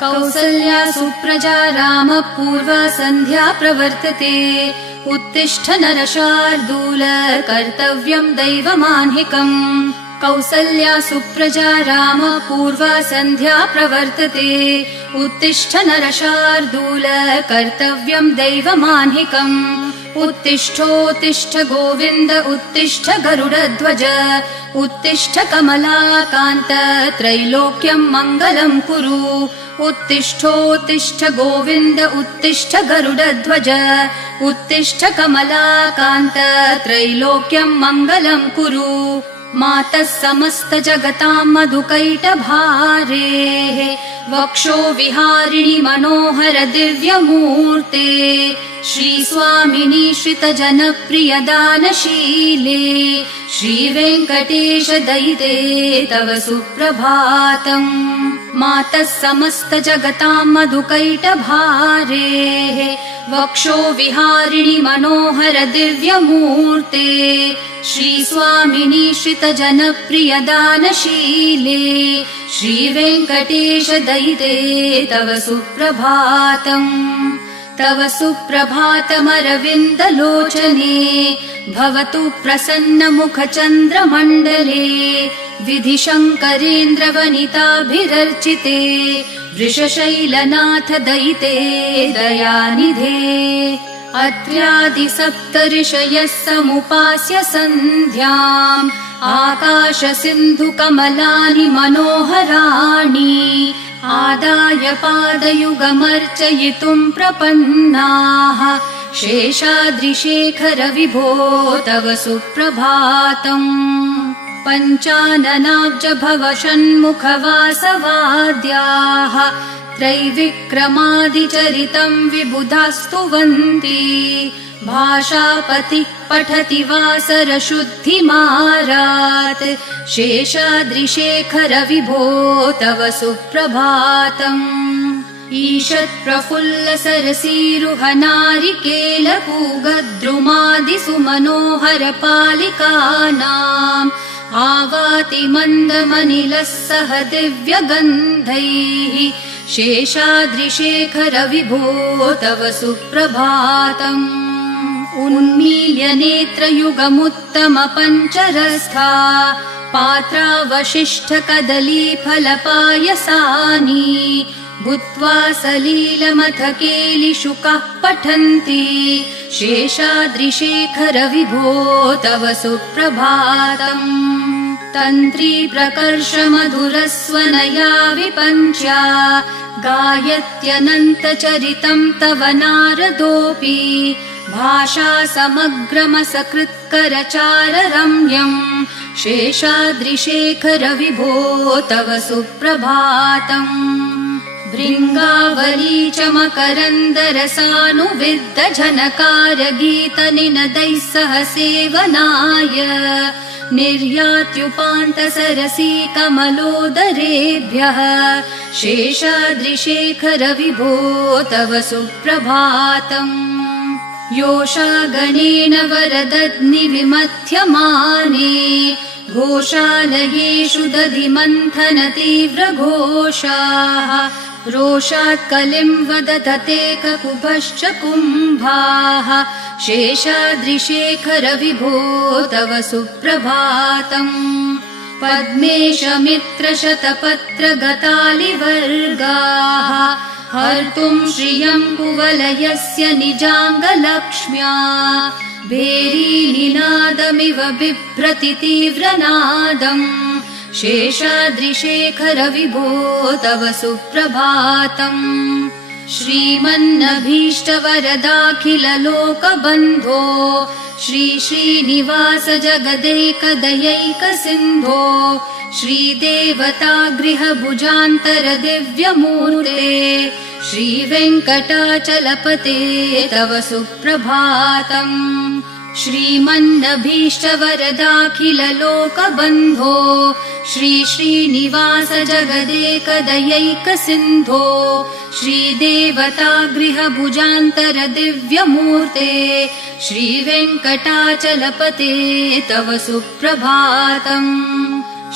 कौसल्या सुप्रजा रामः पूर्वा सन्ध्या प्रवर्तते। उत्तिष्ठ नरशार्दूल कर्तव्यं दैवमाह्निकम्। कौसल्या सुप्रजा रामः पूर्वा सन्ध्या प्रवर्तते। उत्तिष्ठ नरशार्दूल कर्तव्यं दैवमाह्निकम्। उत्तिष्ठोत्तिष्ठ गोविन्द उत्तिष्ठ गरुडध्वज। उत्तिष्ठ कमलाकान्त त्रैलोक्यं मङ्गलं कुरु। उत्तिष्ठोत्तिष्ठ गोविन्द उत्तिष्ठ गरुडध्वज। उत्तिष्ठ कमलाकान्त त्रैलोक्यं मङ्गलं कुरु। मातः समस्त जगतां मधुकैटभारेः वक्षो विहारिणि मनोहर दिव्यमूर्ते। श्रीस्वामिनि श्रितजनप्रियदानशीले श्रीवेङ्कटेश दयिते तव सुप्रभातम्। मातः समस्त जगतां मधुकैटभारेः वक्षो विहारिणि मनोहर दिव्यमूर्ते। श्रीस्वामिनि श्रितजनप्रियदानशीले श्रीवेङ्कटेश दयिते तव सुप्रभातम्। तव सुप्रभातमरविन्दलोचने भवतु प्रसन्नमुखचन्द्रमण्डले। विधिशङ्करेन्द्रवनिताभिरर्चिते वृषशैलनाथ दयिते दयानिधे। अत्र्यादिसप्तऋषयः समुपास्य सन्ध्याम् आकाशसिन्धुकमलानि मनोहराणि आदाय पादयुगमर्चयितुम् प्रपन्नाः। शेषाद्रिशेखर विभो तव सुप्रभातम्। पञ्चाननाब्ज भव षण्मुखवासवाद्याः त्रैविक्रमादिचरितम् विबुधास्तुवन्ति। भाषापतिः पठति वासरशुद्धिमारात्। शेषाद्रिशेखर विभो तव सुप्रभातम्। ईषत्प्रफुल्ल सरसीरुहनारिकेलपूगद्रुमादिसुमनोहर पालिकानाम् आवाति मन्दमनिलः सह दिव्यगन्धैः। शेषाद्रिशेखर विभो तव सुप्रभातम्। उन्मील्य नेत्रयुगमुत्तम पञ्चरस्था पात्रावशिष्ठ कदलीफलपायसानि भूत्वा सलीलमथ केलिशुकाः पठन्ति। शेषाद्रिशेखर विभो तव सुप्रभातम्। तन्त्री प्रकर्ष मधुरस्वनया विपञ्च्या गायत्यनन्तचरितम् तव नारदोऽपि। भाषा समग्रमसकृत्करचार रम्यम्। शेषाद्रिशेखर विभो तव सुप्रभातम्। भृङ्गावली च मकरन्दरसानुविद्ध झनकार गीतनिनदैः सह सेवनाय निर्यात्युपान्त सरसी कमलोदरेभ्यः। शेषाद्रिशेखर विभो तव सुप्रभातम्। योषागणेन वरदग्निविमथ्यमाने घोषालयेषु दधिमन्थन तीव्रघोषाः। रोषात् कलिम् वदधते ककुभश्च कुम्भाः। शेषाद्रिशेखर विभो तव सुप्रभातम्। पद्मेशमित्रशतपत्रगतालिवर्गाः हर्तुम् श्रियम् कुवलयस्य निजाङ्गलक्ष्म्या। भेरीनिनादमिव बिभ्रति तीव्रनादम्। शेषाद्रिशेखर विभो तव सुप्रभातम्। श्रीमन्नभीष्टवरदाखिललोकबन्धो श्री श्रीनिवास जगदैकदयैकसिन्धो श्रीदेवतागृहभुजान्तर दिव्यमूर्ते श्रीवेङ्कटाचलपते तव सुप्रभातम्। श्रीमन्नभीष्टवरदाखिललोकबन्धो श्री श्रीनिवास जगदेकदयैकसिन्धो श्रीदेवतागृहभुजान्तर दिव्यमूर्ते श्रीवेङ्कटाचलपते तव सुप्रभातम्।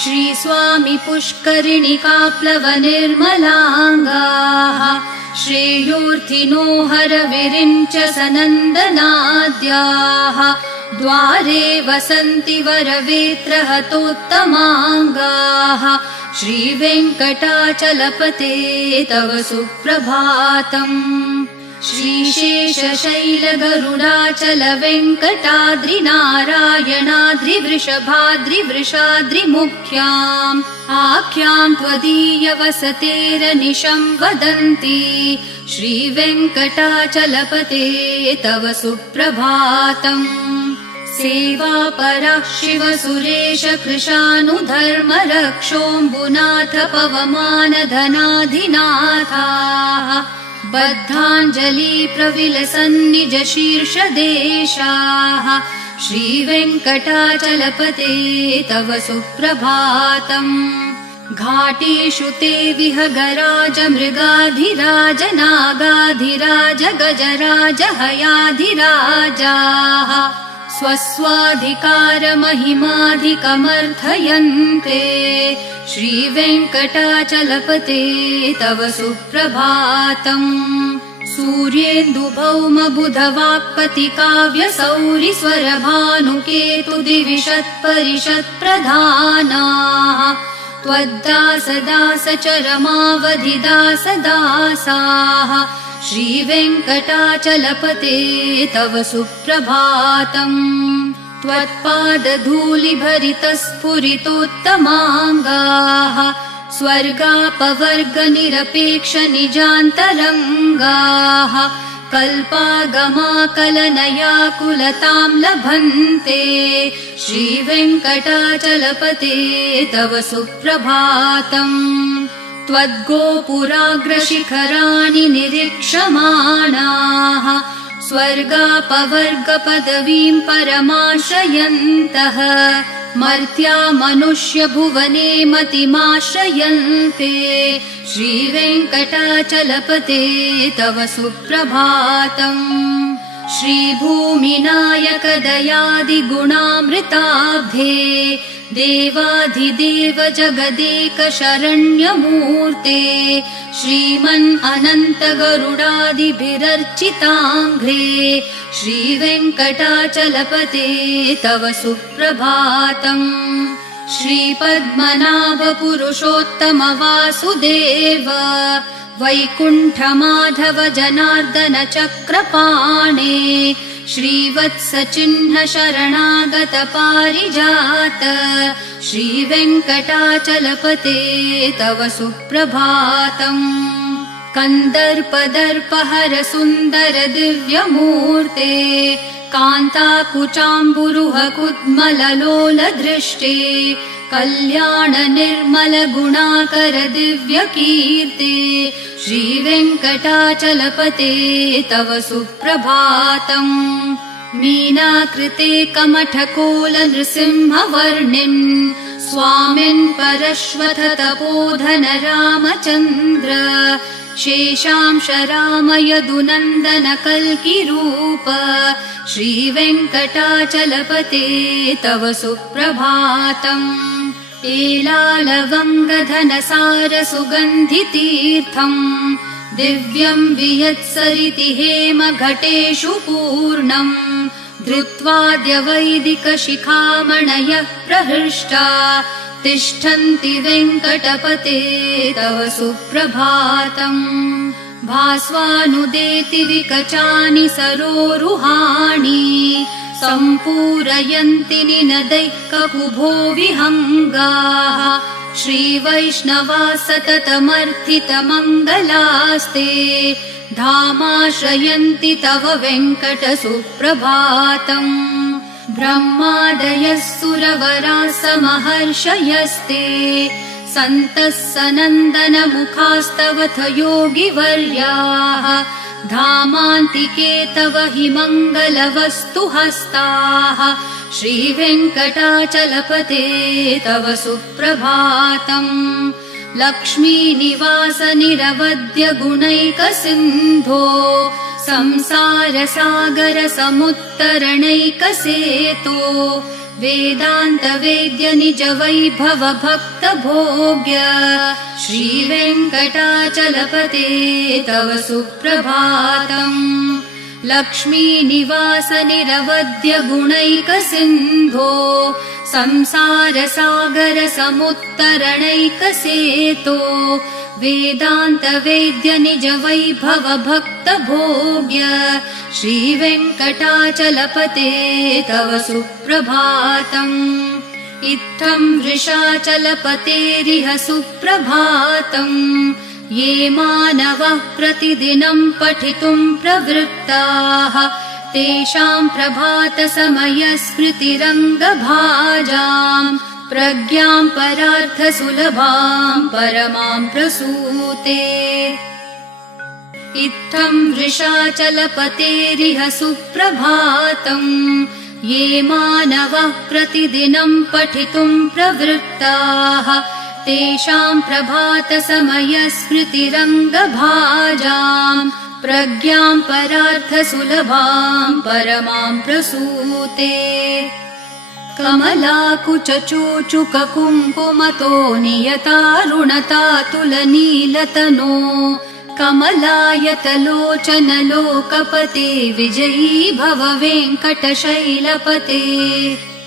श्रीस्वामी पुष्करिणिकाप्लवनिर्मलाङ्गाः श्रेयोर्थिनो हरविरिञ्च सनन्दनाद्याः द्वारे वसन्ति वरवेत्रहतोत्तमाङ्गाः श्रीवेङ्कटाचलपते तव सुप्रभातम् श्रीशेषशैलगरुडाचल वेङ्कटाद्रिनारायणाद्रिवृषभाद्रिवृषाद्रिमुख्याम् आख्याम् त्वदीयवसतेरनिशम् वदन्ति श्रीवेङ्कटाचलपते तव सुप्रभातम् सेवापरः शिवसुरेश कृशानुधर्म रक्षोऽम्बुनाथ पवमानधनाधिनाथाः बद्धाञ्जलि प्रविलसन्निज शीर्षदेशाः श्रीवेङ्कटाचलपते तव सुप्रभातम् घाटेषु ते विहगराज मृगाधिराज नागाधिराज गजराज हयाधिराजाः स्वस्वाधिकारमहिमाधिकमर्थयन्ते श्रीवेङ्कटाचलपते तव सुप्रभातम् सूर्येन्दुभौमबुधवाक्पतिकाव्यसौरिस्वरभानुकेतुदिविषत्परिषत्प्रधानाः त्वद्दासदासचरमावधिदासदासाः श्रीवेङ्कटाचलपते तव सुप्रभातम् त्वत्पादधूलिभरितस्फुरितोत्तमाङ्गाः स्वर्गापवर्गनिरपेक्षनिजान्तरङ्गाः कल्पागमाकलनयाकुलतां लभन्ते श्रीवेङ्कटाचलपते तव सुप्रभातम् त्वद्गोपुराग्रशिखराणि निरीक्षमाणाः स्वर्गापवर्गपदवीं परमाश्रयन्तः मर्त्या मनुष्यभुवने मतिमाश्रयन्ते श्रीवेङ्कटाचलपते तव सुप्रभातम् श्रीभूमिनायक दयादिगुणामृताब्धे देवाधिदेव जगदेक शरण्यमूर्ते श्रीमन् अनन्त गरुडादिभिरर्चिताङ्घ्रे श्रीवेङ्कटाचलपते तव सुप्रभातम् श्रीपद्मनाभ पुरुषोत्तम वासुदेव वैकुण्ठमाधव जनार्दन चक्रपाणे श्रीवत्सचिह्न शरणागत पारिजात श्रीवेङ्कटाचलपते तव सुप्रभातम् कन्दर्पदर्पहर सुन्दर दिव्यमूर्ते कान्ताकुचाम्बुरुह कुड्मललोल दृष्टे कल्याण निर्मल गुणाकर दिव्यकीर्ते श्रीवेङ्कटाचलपते तव सुप्रभातम् मीनाकृते कमठकोल नृसिंहवर्णिन् स्वामिन् परश्वथ तपोधन रामचन्द्र शेषांश राम यदुनन्दन कल्किरूप श्रीवेङ्कटाचलपते तव सुप्रभातम् एलालवङ्गधनसार सुगन्धितीर्थम् दिव्यम् वियत्सरिति हेम घटेषु पूर्णम् धृत्वाद्य वैदिकशिखामणयः प्रहृष्टा तिष्ठन्ति वेङ्कटपते तव सुप्रभातम् भास्वानुदेति विकचानि सरोरुहाणि सम्पूरयन्ति निनदैः ककुभो विहङ्गाः श्रीवैष्णवा सततमर्थितमङ्गलास्ते धामाश्रयन्ति तव वेङ्कट सुप्रभातम् ब्रह्मादयः सुरवराः समहर्षयस्ते सन्तः सनन्दन मुखास्तवथ योगिवर्याः धामान्तिके तव हि मङ्गलवस्तु हस्ताः श्रीवेङ्कटाचलपते तव सुप्रभातम् लक्ष्मीनिवास निरवद्य गुणैकसिन्धो संसार सागर समुत्तरणैकसेतो वेदान्तवेद्य निज वैभव भक्त भोग्य श्रीवेङ्कटाचलपते तव सुप्रभातम्। लक्ष्मीनिवास निरवध्य गुणैकसिन्धो संसारसागर समुत्तरणैकसेतो वेदान्तवेद्य निज वैभव भक्त भोग्य श्रीवेङ्कटाचलपते तव सुप्रभातम्। इत्थं वृषाचलपतेरिह सुप्रभातम्। ये मानवः प्रतिदिनं पठितुं प्रवृत्ताः तेषां प्रभातसमयस्मृतिरङ्गभाजाम् प्रज्ञां परार्थसुलभां परमां प्रसूते। इत्थं वृषाचलपतेरिह सुप्रभातम्। ये मानवः प्रतिदिनं पठितुं प्रवृत्ताः तेषां प्रभातसमयस्मृतिरङ्गभाजाम् प्रज्ञां परार्थसुलभां परमां प्रसूते। कमलाकुचूचुककुङ्कुमतो नियतारुणतातुलनीलतनो कमलायतलोचनलोकपते विजयी भव वेङ्कटशैलपते।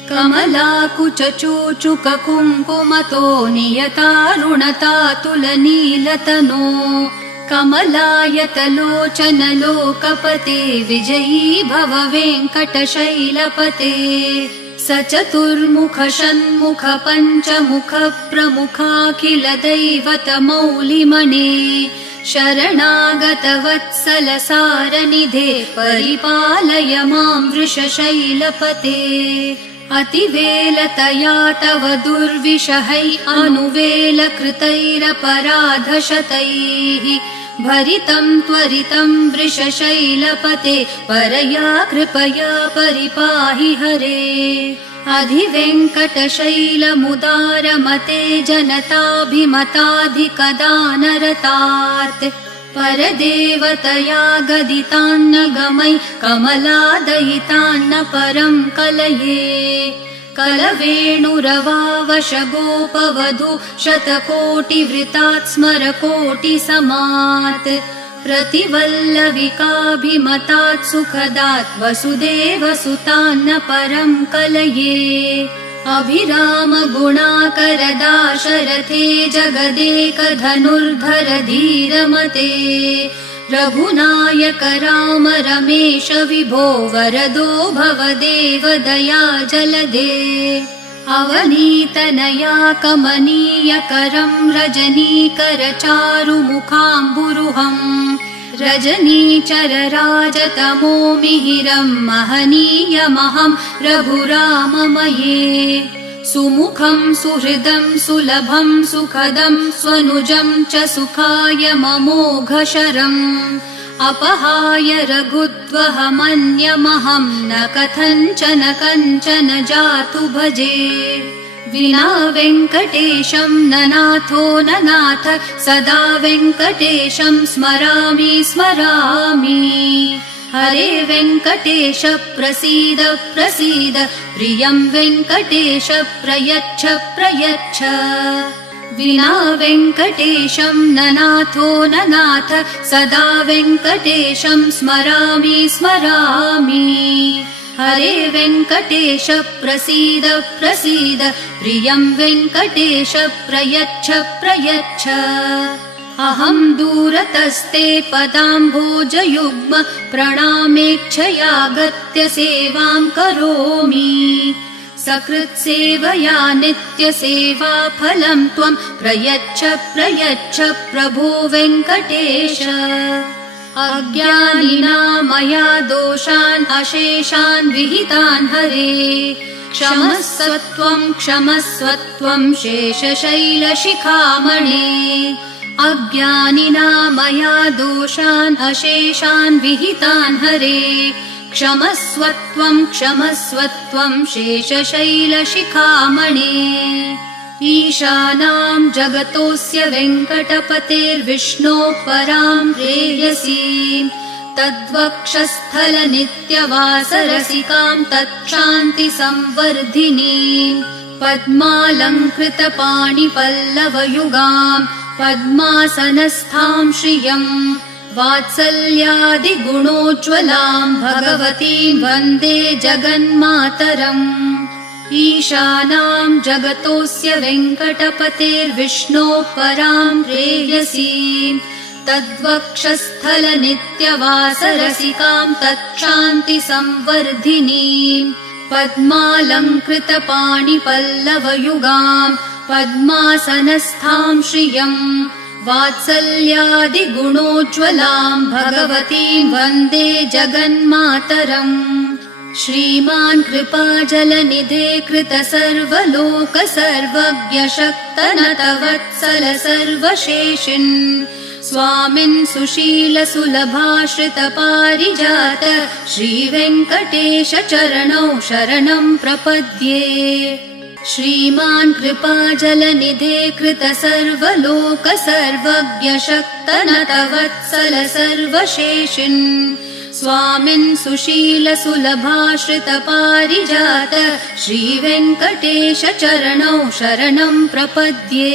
कमलाकुचूचुककुङ्कुमतो नियतारुणतातुलनीलतनो कमलायतलोचनलोकपते विजयी भव वेङ्कटशैलपते। स चतुर्मुख षण्मुख पञ्चमुख प्रमुखाखिल दैवतमौलिमणे शरणागत वत्सल सारनिधे परिपालय मां वृषशैलपते। अतिवेलतया तव दुर्विषहै अनुवेलकृतैरपराधशतैः भरितं त्वरितं वृषशैलपते परया कृपया परिपाहि हरे। अधिवेङ्कटशैलमुदारमते जनताभिमताधिकदानरतात् परदेवतया गदितान्नगमै कमलादयितान्न परं कलये। कलवेणुरवावशगोपवधू शतकोटिवृतात् स्मरकोटिसमात् प्रतिवल्लविकाभिमतात् सुखदात् वसुदेवसुतान्न परं कलये। अभिराम गुणाकर दाशरथे जगदेकधनुर्धर धीरमते रघुनायक राम रमेश विभो वरदो भवदेव दया जलदे। अवनीतनया कमनीयकरं रजनीकर चारुमुखाम्बुरुहम् रजनीचर राजतमो मिहिरं महनीयमहं रघुराममये। सुमुखं सुहृदं सुलभं सुखदं स्वनुजं च सुखाय ममोघशरम् अपहाय रघुत्वहमन्यमहं न कथञ्चन कञ्चन जातु भजे। विना वेङ्कटेशं न नाथो न नाथ सदा वेङ्कटेशं स्मरामि स्मरामि। हरे वेङ्कटेश प्रसीद प्रसीद प्रियं वेङ्कटेश प्रयच्छ प्रयच्छ। विना वेङ्कटेशं न नाथो न नाथ सदा वेङ्कटेशं स्मरामि स्मरामि। हरे वेङ्कटेश प्रसीद प्रसीद प्रियं वेङ्कटेश प्रयच्छ प्रयच्छ। अहं दूरतस्ते पदाम्भोजयुग्म प्रणामेच्छयागत्य सेवां करोमि। सकृत्सेवया नित्यसेवा फलं त्वं प्रयच्छ प्रयच्छ प्रभो वेङ्कटेश। अज्ञानिना मया दोषान् अशेषान् विहितान् हरे क्षमस्वत्वं शेषशैलशिखामणे। अज्ञानिना मया दोषान् अशेषान् विहितान् हरे क्षमस्वत्वं शेषशैलशिखामणे। ईशानां जगतोऽस्य वेङ्कटपतेर्विष्णोः परां प्रेयसीं तद्वक्षस्थलनित्यवासरसिकां तत्क्षान्तिसंवर्धिनीं पद्मालङ्कृतपाणिपल्लवयुगां पद्मासनस्थां श्रियं वात्सल्यादिगुणोज्ज्वलां भगवतीं वन्दे जगन्मातरम् ईशानां जगतोऽस्य वेङ्कटपतेर्विष्णोः परां प्रेयसीं तद्वक्षस्थलनित्यवासरसिकां तत्क्षान्तिसंवर्धिनीं पद्मालङ्कृतपाणिपल्लवयुगां पद्मासनस्थां श्रियं वात्सल्यादिगुणोज्ज्वलां भगवतीं वन्दे जगन्मातरम् श्रीमान् कृपाजलनिधे कृत सर्वलोक सर्वज्ञ शक्तनतवत्सल सर्वशेषिन् स्वामिन् सुशील सुलभाश्रित पारिजात श्रीवेङ्कटेश चरणौ शरणं प्रपद्ये श्रीमान् कृपाजलनिधे कृत सर्वलोक सर्वज्ञ शक्तनतवत्सल सर्वशेषिन् स्वामिन् सुशील सुलभाश्रित पारिजात श्रीवेङ्कटेश चरणौ शरणं प्रपद्ये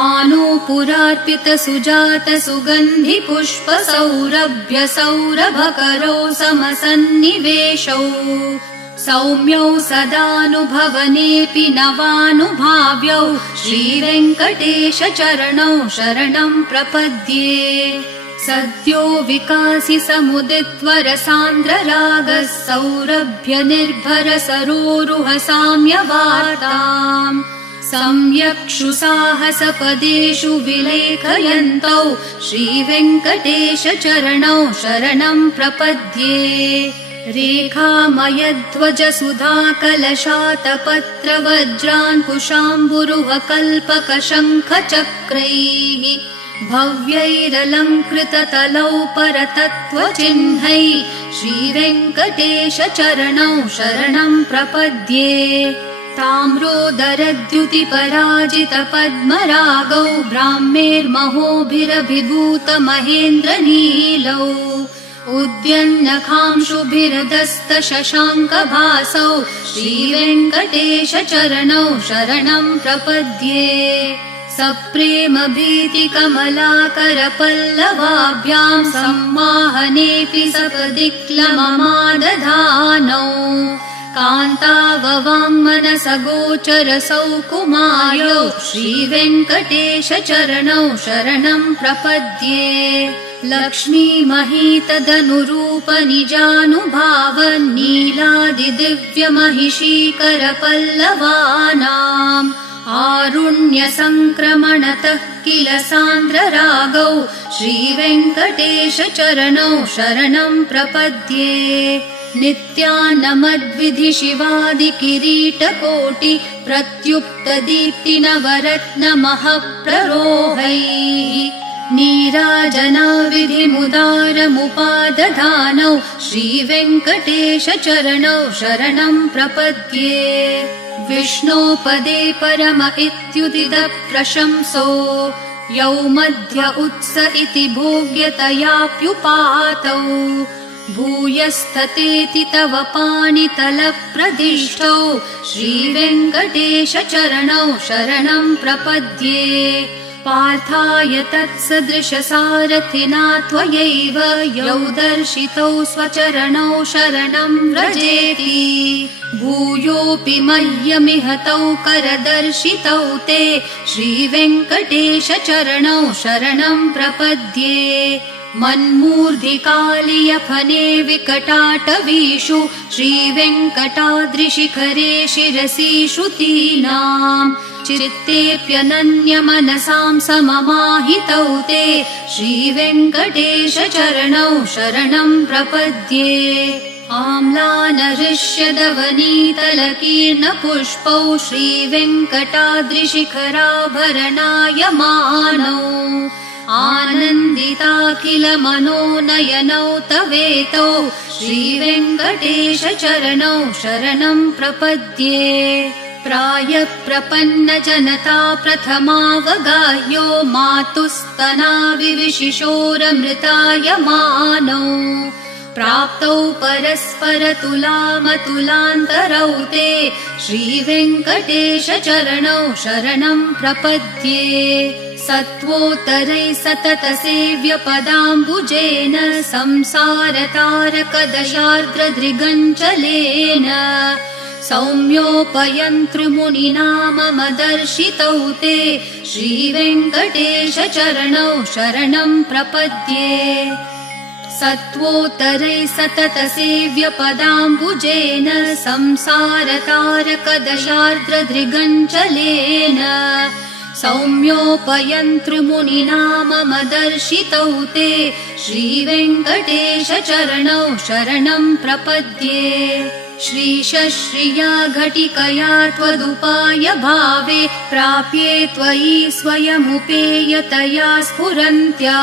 आनूपुरार्पित सुजात सुगन्धि पुष्प सौरभ्य सौरभकरो समसन्निवेशौ सौम्यौ सदानुभवनेऽपि नवानुभाव्यौ श्रीवेङ्कटेश चरणौ शरणं प्रपद्ये सद्यो विकासि समुदित्वर सान्द्ररागः सौरभ्य निर्भर सरोरुह साम्यवार्ताम् सम्यक्षु साहसपदेषु विलेखयन्तौ श्रीवेङ्कटेश चरणौ शरणं प्रपद्ये रेखामयध्वज सुधाकलशातपत्र वज्राङ्कुशाम्बुरुह कल्पक शङ्ख चक्रैः भव्यैरलङ्कृततलौ परतत्त्वचिह्नैः श्रीवेङ्कटेश चरणौ शरणं प्रपद्ये ताम्रोदरद्युतिपराजित पद्मरागौ ब्राह्मेर्महोभिरभिभूत महेन्द्रनीलौ उद्यन्नखांशुभिर्दस्त शशाङ्कभासौ श्रीवेङ्कटेश चरणौ शरणं प्रपद्ये सप्रेम भीतिकमलाकर पल्लवाभ्यां सम्माहनेऽपि सपदिक्लममादधानौ कान्ताववाङ्मनसगोचर सौकुमार्यौ श्रीवेङ्कटेश चरणौ शरणं प्रपद्ये लक्ष्मीमहीतदनुरूप निजानुभाव नीलादिदिव्यमहिषीकर पल्लवानाम् आरुण्यसङ्क्रमणतः किल सान्द्ररागौ श्रीवेङ्कटेश चरणौ शरणं प्रपद्ये नित्यानमद्विधि शिवादि किरीटकोटि प्रत्युक्त दीप्ति नवरत्नमः प्ररोहैः नीराजनाविधिमुदारमुपादधानौ श्रीवेङ्कटेश चरणौ शरणं प्रपद्ये विष्णोपदे परम इत्युदित प्रशंसो यौ मध्य उत्स इति भोग्यतयाप्युपातौ भूयस्ततेति तव पाणितलप्रदिष्टौ श्रीवेङ्कटेश चरणौ शरणं प्रपद्ये पार्थाय तत्सदृशसारथिना त्वयैव यौ दर्शितौ स्वचरणौ शरणं व्रजेति भूयोऽपि मह्यमिहतौ करदर्शितौ ते श्रीवेङ्कटेश चरणौ शरणं प्रपद्ये मन्मूर्धिकालियफने विकटाटवीषु श्रीवेङ्कटाद्रिशिखरे शिरसि श्रुतीनाम् चित्तेऽप्यनन्यमनसां सममाहितौ ते श्रीवेङ्कटेश चरणौ शरणं प्रपद्ये आम्लानहृष्यदवनीतलकीर्णपुष्पौ श्रीवेङ्कटाद्रिशिखराभरणायमानौ आनन्दिताखिल मनोनयनौ तवेतौ श्रीवेङ्कटेश चरणौ शरणं प्रपद्ये प्रायप्रपन्नजनता प्रथमावगाह्यो मातुस्तनाविविशिशोरमृतायमानौ प्राप्तौ परस्परतुलामतुलान्तरौ ते श्रीवेङ्कटेशचरणौ शरणं प्रपद्ये सत्त्वोत्तरैः सततसेव्यपदाम्बुजेन संसारतारकदशार्द्रदृगञ्चलेन सौम्योपयन्तृमुनिना मम दर्शितौ ते श्रीवेङ्कटेशचरणौ शरणं प्रपद्ये सत्त्वोत्तरैः सततसेव्यपदाम्बुजेन संसारतारकदशार्द्रदृगञ्चलेन सौम्योपयन्तृमुनिना मम दर्शितौ ते श्रीवेङ्कटेशचरणौ शरणं प्रपद्ये श्रीशश्रिया घटिकया त्वदुपाय भावे प्राप्ये त्वयि स्वयमुपेयतया स्फुरन्त्या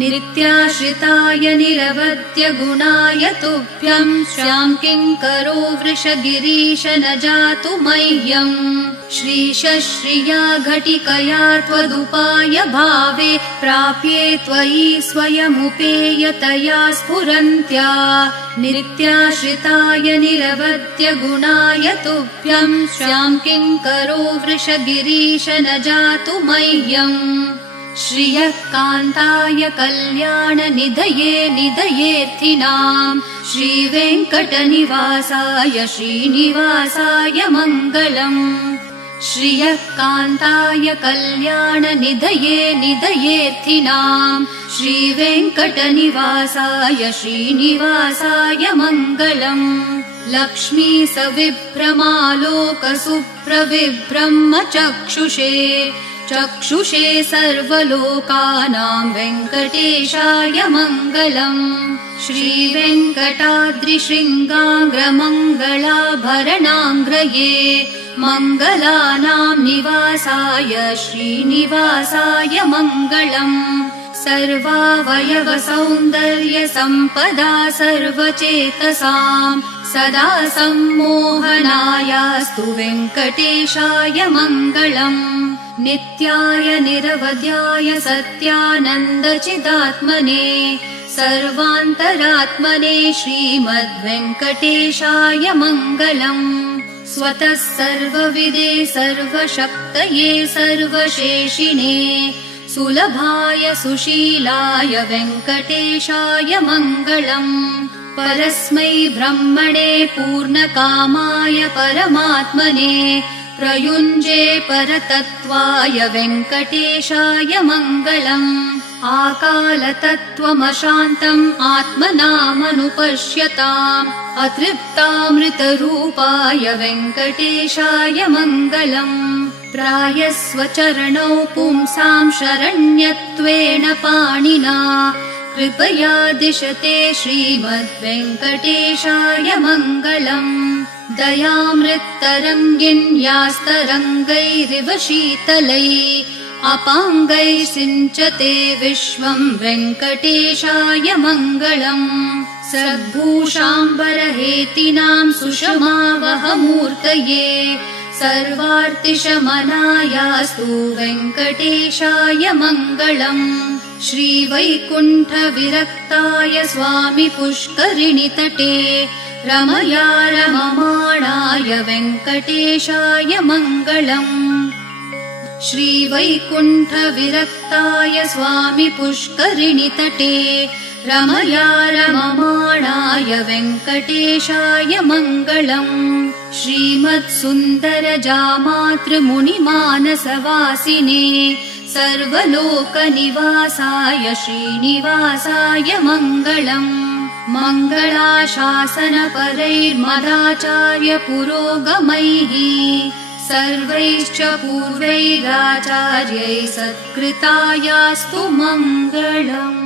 नित्याश्रिताय निरवद्य गुणाय तुभ्यं स्वां किङ्करो वृषगिरीश न जातु मह्यम् श्रीशश्रिया घटिकया त्वदुपाय भावे प्राप्ये त्वयि स्वयमुपेयतया स्फुरन्त्या नित्याश्रिताय निरवद्य गुणाय तुभ्यं स्वां किङ्करो वृषगिरीश न जातु मह्यम् श्रियः कान्ताय कल्याणनिधये निधयेऽर्थिनां श्रीवेङ्कटनिवासाय श्रीनिवासाय मङ्गलम् श्रियः कान्ताय कल्याणनिधये निधयेऽर्थिनां श्रीवेङ्कटनिवासाय श्रीनिवासाय मङ्गलम् लक्ष्मी सविभ्रमालोकसुप्रविभ्रमचक्षुषे चक्षुषे सर्वलोकानां वेङ्कटेशाय मङ्गलम् श्रीवेङ्कटाद्रिशृङ्गाग्रमङ्गलाभरणाङ्ग्रये मङ्गलानां निवासाय श्रीनिवासाय मङ्गलम् सर्वावयवसौन्दर्यसम्पदा सर्वचेतसां सदा सम्मोहनायास्तु वेङ्कटेशाय मङ्गलम् नित्याय निरवध्याय सत्यानन्दचिदात्मने सर्वान्तरात्मने श्रीमद्वेङ्कटेशाय मङ्गलम् स्वतः सर्वविदे सर्वशक्तये सर्वशेषिणे सुलभाय सुशीलाय वेङ्कटेशाय मङ्गलम् परस्मै ब्रह्मणे पूर्णकामाय परमात्मने प्रयुञ्जे परतत्त्वाय वेङ्कटेशाय मङ्गलम् आकालतत्त्वमशान्तम् आत्मनामनुपश्यताम् अतृप्तामृतरूपाय वेङ्कटेशाय मङ्गलम् प्रायस्वचरणौ पुंसां शरण्यत्वेन पाणिना कृपया दिशते श्रीमद्वेङ्कटेशाय मङ्गलम् दयामृत्तरङ्गिन्यास्तरङ्गैरिव शीतलैः अपाङ्गैः सिञ्चते विश्वं वेङ्कटेशाय मङ्गलम् सद्भूषाम्बरहेतिनां सुषमावहमूर्तये सर्वार्तिशमनायास्तु वेङ्कटेशाय मङ्गलम् श्रीवैकुण्ठविरक्ताय स्वामि पुष्करिणीतटे रमया रममाणाय वेङ्कटेशाय मङ्गलम् श्रीवैकुण्ठविरक्ताय स्वामि पुष्करिणीतटे रमया रममाणाय वेङ्कटेशाय मङ्गलम् श्रीमत्सुन्दरजामातृमुनिमानसवासिने सर्वलोकनिवासाय श्रीनिवासाय मङ्गलम् मङ्गलाशासनपरैर्मदाचार्य पुरोगमैः सर्वैश्च पूर्वैराचार्यैः सत्कृतायास्तु मङ्गलम्।